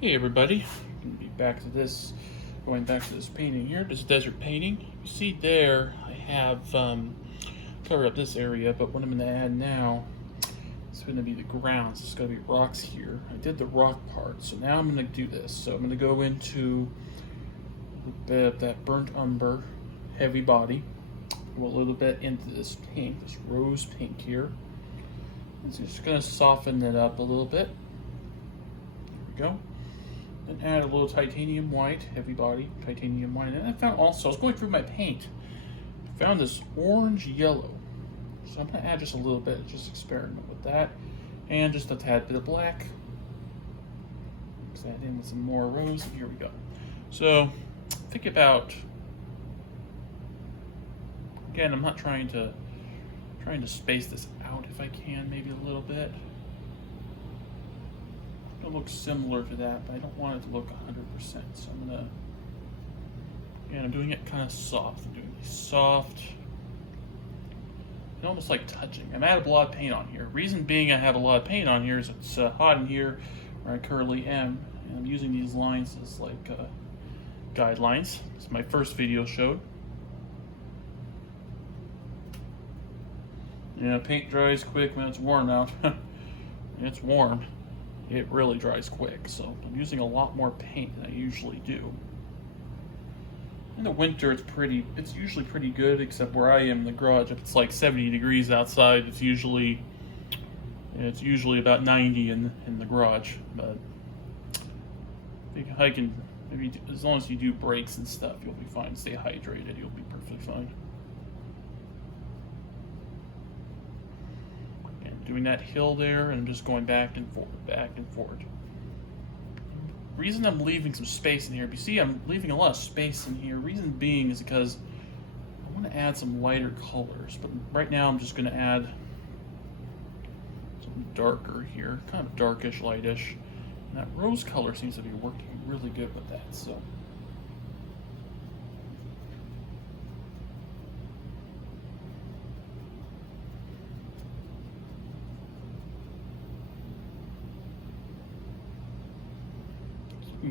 Hey everybody, I'm gonna be back to this, going back to this painting here, this desert painting. You see there, I have covered up this area, but what I'm gonna add now is gonna be the grounds. It's gonna be rocks here. I did the rock part, so now I'm gonna do this. So I'm gonna go into that burnt umber, heavy body, go a little bit into this pink, this rose pink here. And so just gonna soften it up a little bit. There we go. And add a little titanium white, heavy body titanium white. And I found also, I was going through my paint, I found this orange yellow. So I'm gonna add just a little bit, just experiment with that. And just a tad bit of black. Mix that in with some more rose, and here we go. So think about, again, I'm not trying to space this out if I can, maybe a little bit. It'll look similar to that, but I don't want it to look 100%. So I'm gonna, again, I'm doing it kind of soft. I'm doing these soft, almost like touching. I'm adding a lot of paint on here. Reason being I have a lot of paint on here is it's hot in here where I currently am. And I'm using these lines as like guidelines. As my first video showed. Yeah, paint dries quick when it's warm out. It's warm. It really dries quick, so I'm using a lot more paint than I usually do. In the winter, it's usually pretty good, except where I am in the garage. If it's like 70 degrees outside, it's usually about 90 in the garage. But I think hiking, maybe as long as you do breaks and stuff, you'll be fine. Stay hydrated, you'll be perfectly fine. Doing that hill there and just going back and forth, back and forth. Reason I'm leaving some space in here, you see I'm leaving a lot of space in here. Reason being is because I want to add some lighter colors, but right now I'm just going to add some darker here, kind of darkish, lightish. And that rose color seems to be working really good with that, so.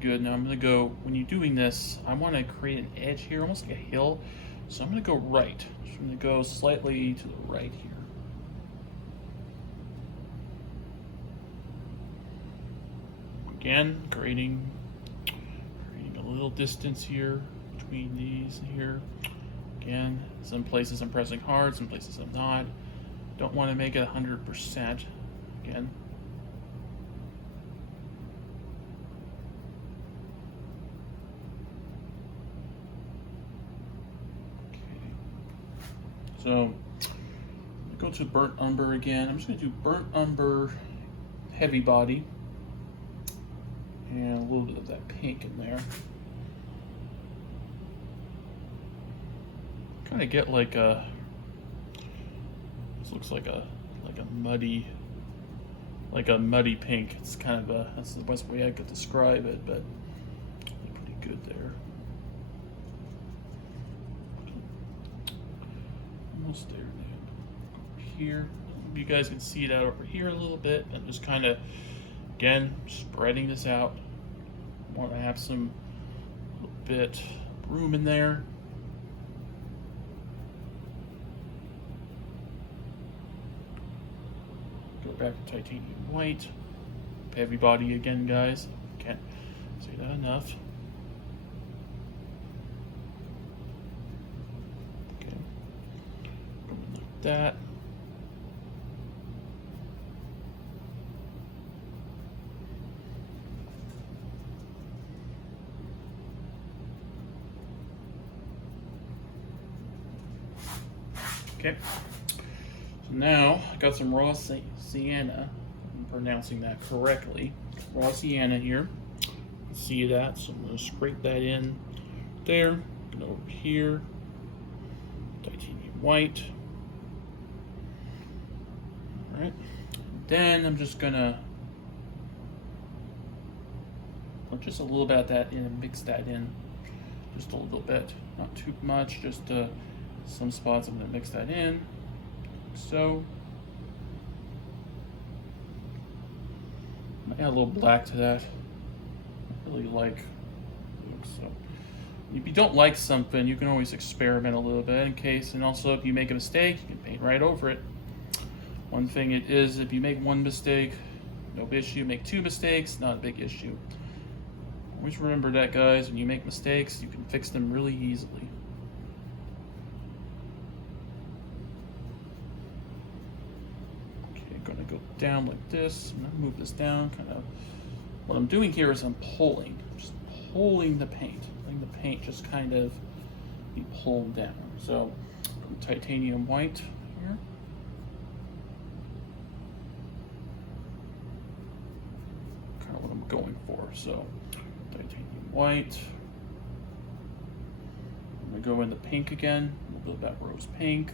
Good. Now I'm going to go, when you're doing this, I want to create an edge here, almost like a hill. So I'm going to go right. So I'm going to go slightly to the right here. Again, creating a little distance here between these here. Again, some places I'm pressing hard, some places I'm not. Don't want to make it 100%. Again. So, go to burnt umber again. I'm just going to do burnt umber, heavy body, and a little bit of that pink in there. Kind of get like a, this looks like a muddy, pink. It's kind of a, that's the best way I could describe it, but pretty good there. Almost there, man. Over here, you guys can see it out over here a little bit. I'm just kind of, again, spreading this out. I want to have some little bit room in there. Go back to titanium white. Heavy body again, guys. Can't say that enough. That. Okay. So now I got some raw sienna. I'm pronouncing that correctly. Raw sienna here. See that? So I'm going to scrape that in there. And over here. Titanium white. Alright, then I'm just gonna put just a little bit of that in and mix that in just a little bit, not too much, just some spots I'm gonna mix that in, so. Add a little black to that. really like. So if you don't like something, you can always experiment a little bit in case, and also if you make a mistake, you can paint right over it. One thing it is, if you make one mistake, no issue. Make two mistakes, not a big issue. Always remember that, guys. When you make mistakes, you can fix them really easily. Okay, gonna go down like this. I'm gonna move this down, kind of. What I'm doing here is I'm pulling, just pulling the paint, letting the paint just kind of be pulled down. So, titanium white here. Kind of what I'm going for. So, titanium white. I'm gonna go in the pink again. A little bit of that rose pink.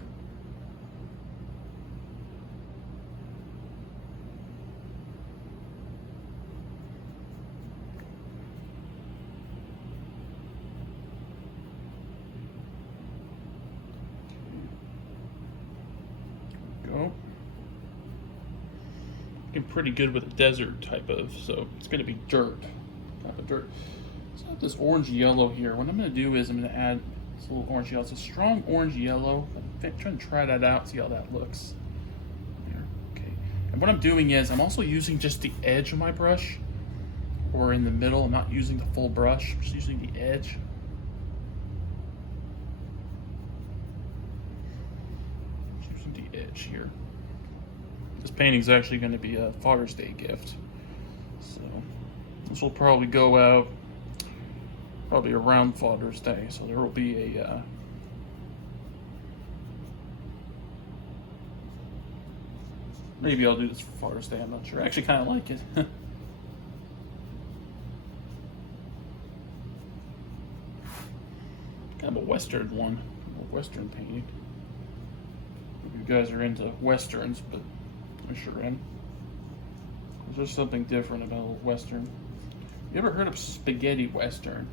Go. I'm pretty good with a desert type of, so it's going to be dirt, type of dirt. So I have this orange yellow here. What I'm going to do is I'm going to add this little orange yellow. It's a strong orange yellow. I'm trying to try that out, see how that looks. There. Okay. And what I'm doing is I'm also using just the edge of my brush, or in the middle. I'm not using the full brush. I'm just using the edge. Edge here. This painting is actually going to be a Father's Day gift, so this will probably go out probably around Father's Day. So there will be a maybe I'll do this for Father's Day. I'm not sure. I actually kind of like it. Kind of a Western one, a Western painting. You guys are into Westerns, but I sure am. There's just something different about a Western. You ever heard of spaghetti Western?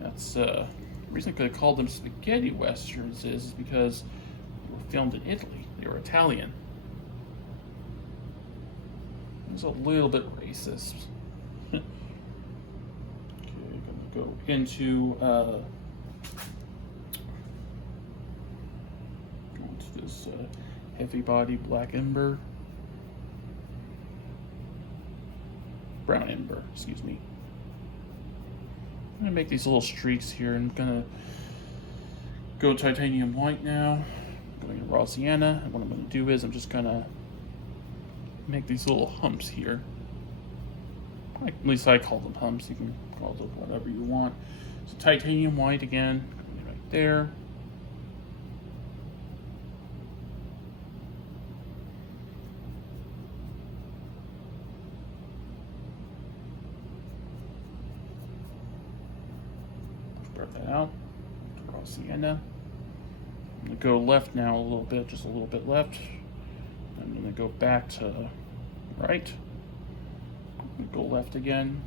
That's the reason I called them spaghetti Westerns is because they were filmed in Italy. They were Italian. It's a little bit racist. Okay, I'm gonna go into this heavy body black ember, brown ember, excuse me. I'm gonna make these little streaks here. I'm gonna go titanium white now. I'm going to raw sienna, and what I'm gonna do is I'm just gonna make these little humps here. At least I call them humps. You can call them whatever you want. So titanium white again, right there. Spread that out. Raw sienna. I'm gonna go left now a little bit, just a little bit left. I'm gonna go back to right. Go left again.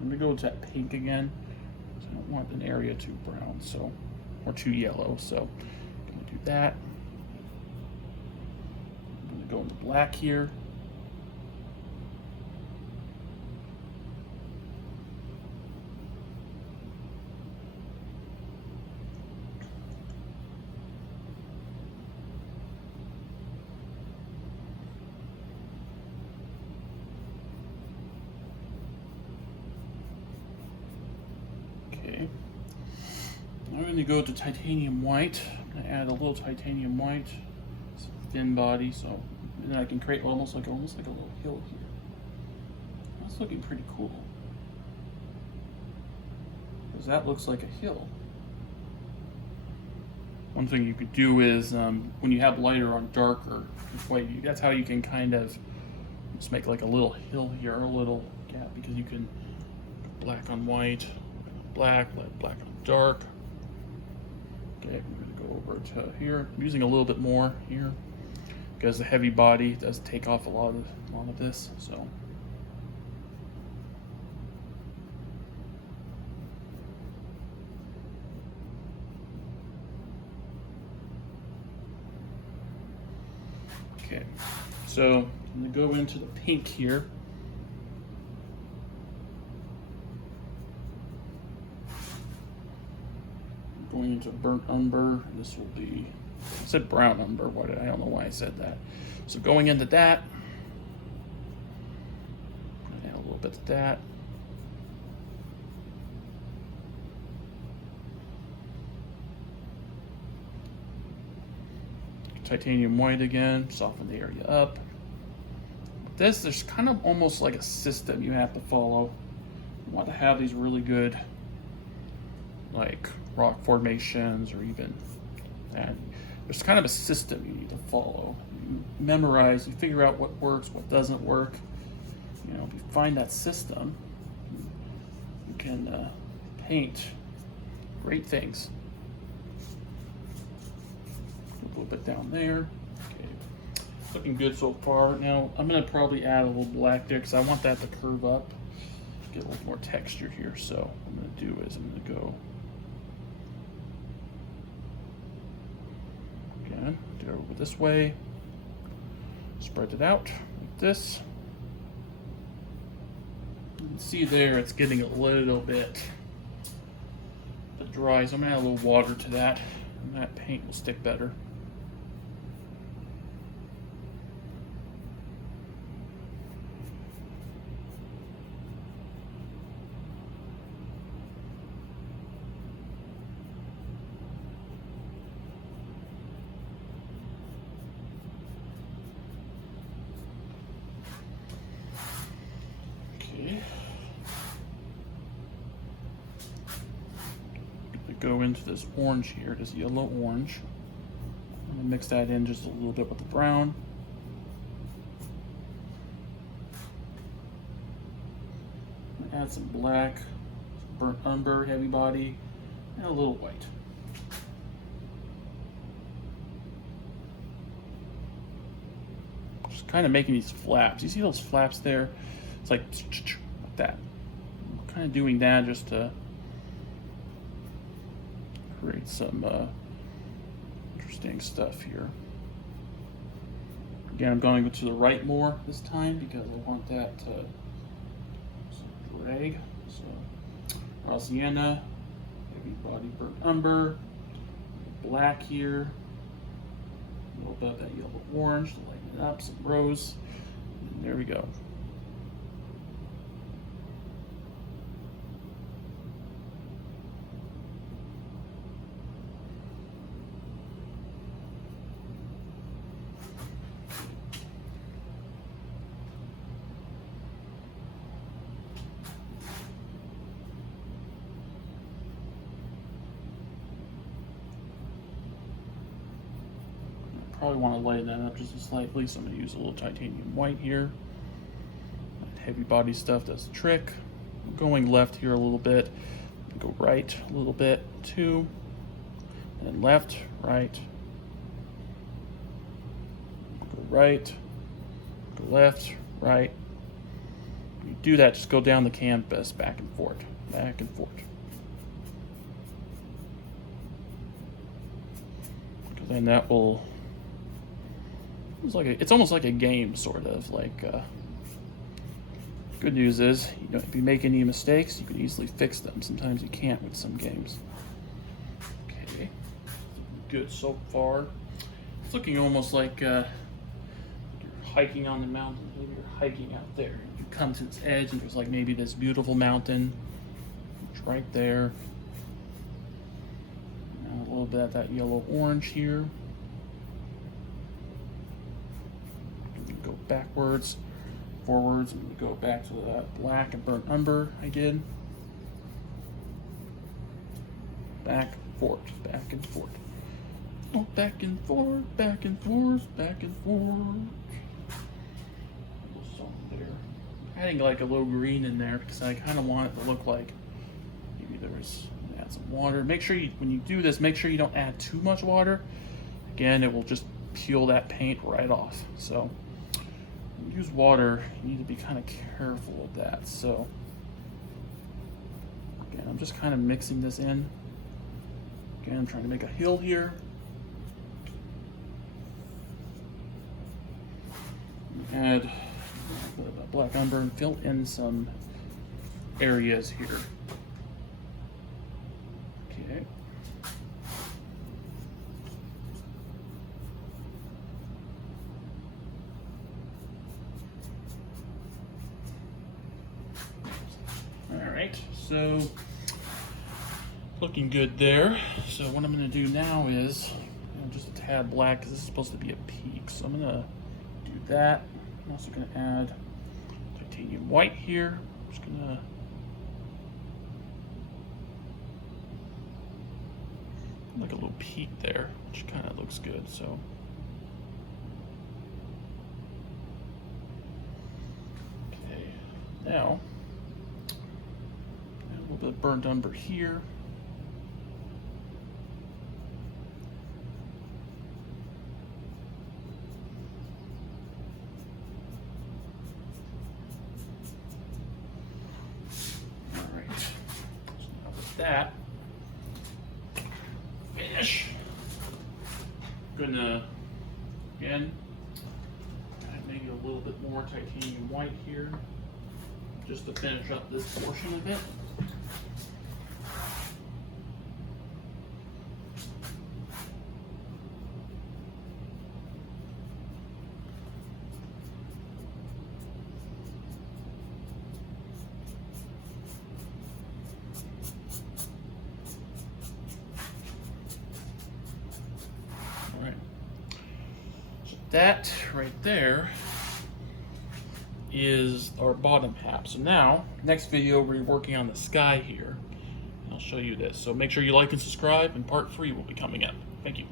I'm gonna go to that pink again. I don't want an area too brown, so, or too yellow, so I'm gonna do that. I'm gonna go into black here. I'm going to go to titanium white. I'm going to add a little titanium white. It's a thin body, so then I can create almost like a little hill here. That's looking pretty cool. Because that looks like a hill. One thing you could do is when you have lighter on darker, that's how you can kind of just make like a little hill here, or a little gap, because you can black on white, black on dark. Okay, I'm going to go over to here. I'm using a little bit more here because the heavy body does take off a lot of this. So okay, so I'm going to go into the pink here. into burnt umber. This will be, I said brown umber. I don't know why I said that. So going into that, add a little bit of that. Titanium white again, soften the area up. With this, there's kind of almost like a system you have to follow. You want to have these really good, like rock formations, or even, and there's kind of a system you need to follow. You memorize, you figure out what works, what doesn't work. You know, if you find that system, you can paint great things. A little bit down there. Okay, looking good so far. Now I'm gonna probably add a little black there because I want that to curve up, get a little more texture here. So what I'm gonna do is I'm gonna go again, do it over this way, spread it out like this. You can see there it's getting a little bit dry, so I'm gonna add a little water to that, and that paint will stick better. Go into this orange here, this yellow orange. I'm gonna mix that in just a little bit with the brown. I'm gonna add some black, some burnt umber, heavy body, and a little white. Just kind of making these flaps. You see those flaps there? It's like that. I'm kind of doing that just to create some interesting stuff here. Again, I'm going to the right more this time because I want that to drag. So, raw sienna, heavy body burnt umber, black here, a little bit of that yellow orange to lighten it up, some rose, and there we go. Probably want to lighten that up just slightly, so I'm going to use a little titanium white here. That heavy body stuff does the trick. I'm going left here a little bit, go right a little bit too, and then left, right, go right, go left, right. You do that, just go down the canvas back and forth, back and forth. Because then that will, it's almost like a game, sort of. Like, good news is, you know, if you make any mistakes, you can easily fix them. Sometimes you can't with some games. Okay, good so far. It's looking almost like you're hiking on the mountain. Maybe you're hiking out there. You come to this edge, and there's like maybe this beautiful mountain. It's right there. Now a little bit of that yellow orange here. Go backwards, forwards, and go back to that black and burnt umber I did. Back and forth, back and forth. Oh, back and forth, back and forth, back and forth. There. Adding like a little green in there because I kind of want it to look like maybe there's, add some water. Make sure you, when you do this, make sure you don't add too much water. Again, it will just peel that paint right off. So use water, you need to be kind of careful with that. So again, I'm just kind of mixing this in. Again, I'm trying to make a hill here. Add a bit of that black umber and fill in some areas here. Okay. right, so looking good there. So what I'm going to do now is just a tad black because this is supposed to be a peak. So I'm going to do that. I'm also going to add titanium white here. I'm just going to like a little peak there, which kind of looks good. So okay, now a little bit of burnt umber here. All right, so now with that finish, I'm gonna again add maybe a little bit more titanium white here just to finish up this portion of it. That right there is our bottom half. So now, next video, we're working on the sky here. I'll show you this. So make sure you like and subscribe, and part 3 will be coming up. Thank you.